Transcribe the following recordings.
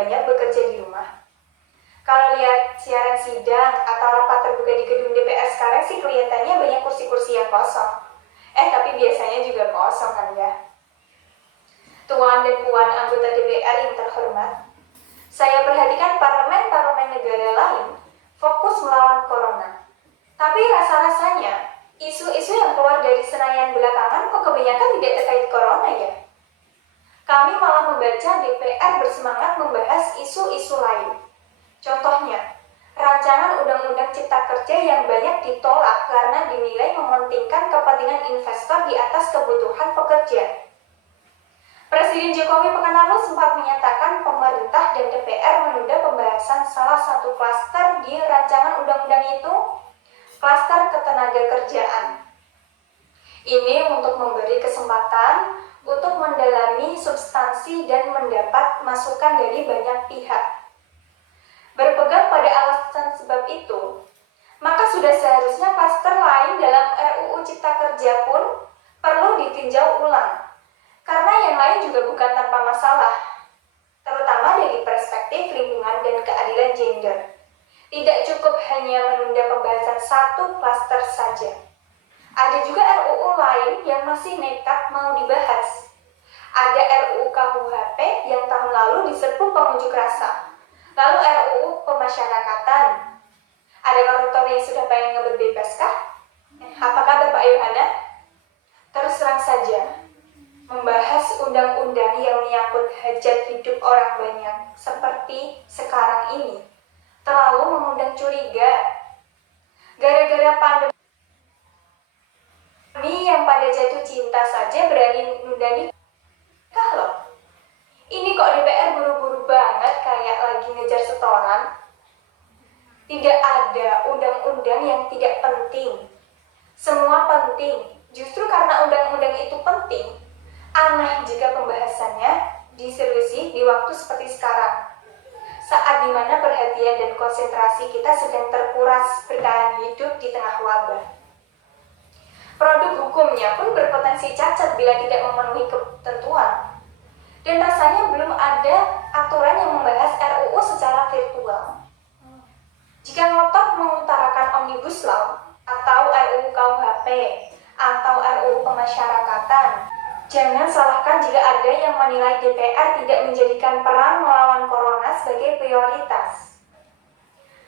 banyak bekerja di rumah. Kalau lihat siaran sidang atau rapat terbuka di gedung DPR sekarang sih kelihatannya banyak kursi-kursi yang kosong. Tapi biasanya juga kosong kan ya. Tuan dan puan anggota DPR yang terhormat, saya perhatikan parlemen-parlemen negara lain fokus melawan corona. Tapi rasa-rasanya isu-isu yang keluar dari Senayan belakangan kok kebanyakan tidak terkait corona ya. Kami malah membaca DPR bersemangat membahas isu-isu lain. Contohnya, rancangan Undang-Undang Cipta Kerja yang banyak ditolak karena dinilai mementingkan kepentingan investor di atas kebutuhan pekerja. Presiden Jokowi pekan lalu sempat menyatakan pemerintah dan DPR menunda pembahasan salah satu klaster di rancangan undang-undang itu, klaster ketenagakerjaan. Ini untuk memberi kesempatan untuk mendalami substansi dan mendapat masukan dari banyak pihak. Berpegang pada alasan sebab itu, maka sudah seharusnya klaster lain dalam RUU Cipta Kerja pun perlu ditinjau ulang. Karena yang lain juga bukan tanpa masalah, terutama dari perspektif lingkungan dan keadilan gender. Tidak cukup hanya menunda pembahasan satu klaster saja. Ada juga RUU lain yang masih nekat mau dibahas. Ada RUU KUHP yang tahun lalu diserbu pengunjuk rasa. Lalu RUU pemasyarakatan. Ada koruptor yang sudah pengen ngebet bebas kah? Apa kabar Pak Yohana? Terus terang saja, membahas undang-undang yang menyangkut hajat hidup orang banyak seperti sekarang ini terlalu mengundang curiga. Gara-gara pandemi yang pada jatuh cinta saja berani nunda nikah loh. Ini kok DPR buru-buru banget kayak lagi ngejar setoran. Tidak ada undang-undang yang tidak penting. Semua penting. Justru karena undang-undang itu penting, aneh jika pembahasannya diseriusi di waktu seperti sekarang. Saat dimana perhatian dan konsentrasi kita sedang terkuras bertahan hidup di tengah wabah. Produk hukumnya pun berpotensi cacat bila tidak memenuhi ketentuan. Dan rasanya belum ada aturan yang membahas RUU secara virtual. Jika ngotot mengutarakan Omnibus Law atau RUU KUHP atau RUU pemasyarakatan, jangan salahkan jika ada yang menilai DPR tidak menjadikan perang melawan corona sebagai prioritas.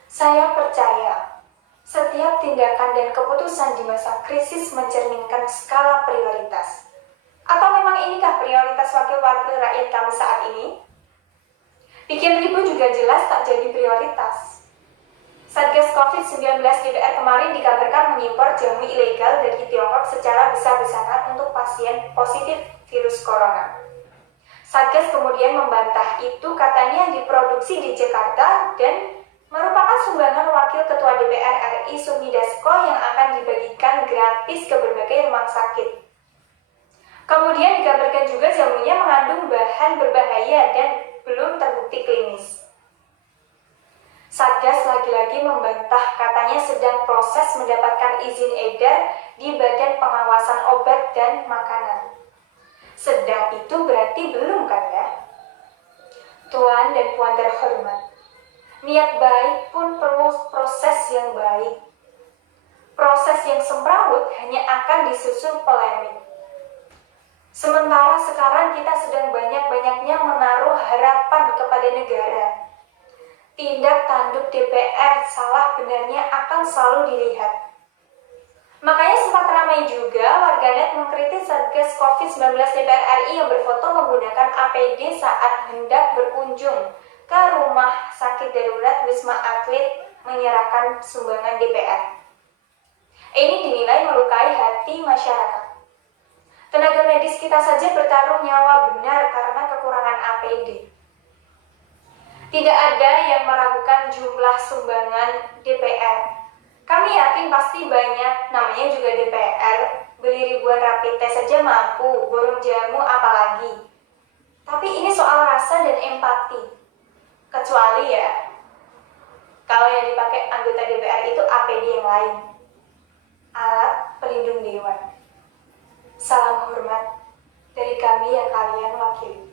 Saya percaya setiap tindakan dan keputusan di masa krisis mencerminkan skala prioritas. Atau memang inikah prioritas wakil-wakil rakyat kami saat ini? Bikin ribut juga jelas tak jadi prioritas. Satgas COVID-19 DPR kemarin dikabarkan mengimpor jamu ilegal dari Tiongkok secara besar-besaran untuk pasien positif virus corona. Satgas kemudian membantah itu katanya diproduksi di Jakarta dan merupakan sumbangan Wakil Ketua DPR RI Sumi Dasko yang akan dibagikan gratis ke berbagai rumah sakit. Kemudian dikabarkan juga jamunya mengandung bahan berbahaya dan belum terbukti klinis. Satgas lagi-lagi membantah katanya sedang proses mendapatkan izin edar di Badan Pengawasan Obat dan Makanan. Sedang itu berarti belum kan ya? Tuan dan puan terhormat, niat baik pun perlu proses yang baik. Proses yang semrawut hanya akan disusul polemik. Sementara sekarang kita sedang banyak-banyaknya menaruh harapan kepada negara. Tindak tanduk DPR salah benarnya akan selalu dilihat. Makanya sempat ramai juga warganet mengkritik Satgas COVID-19 DPR RI yang berfoto menggunakan APD saat hendak berkunjung ke rumah sakit darurat Wisma Atlet menyerahkan sumbangan DPR. Ini dinilai melukai hati masyarakat. Tenaga medis kita saja bertaruh nyawa benar karena kekurangan APD. Tidak ada yang meragukan jumlah sumbangan DPR. Kami yakin pasti banyak, namanya juga DPR, beli ribuan rapid test saja mampu, borong jamu apalagi. Tapi ini soal rasa dan empati. Kecuali ya, kalau yang dipakai anggota DPR itu APD yang lain. Alat pelindung dewan. Salam hormat dari kami yang kalian wakili.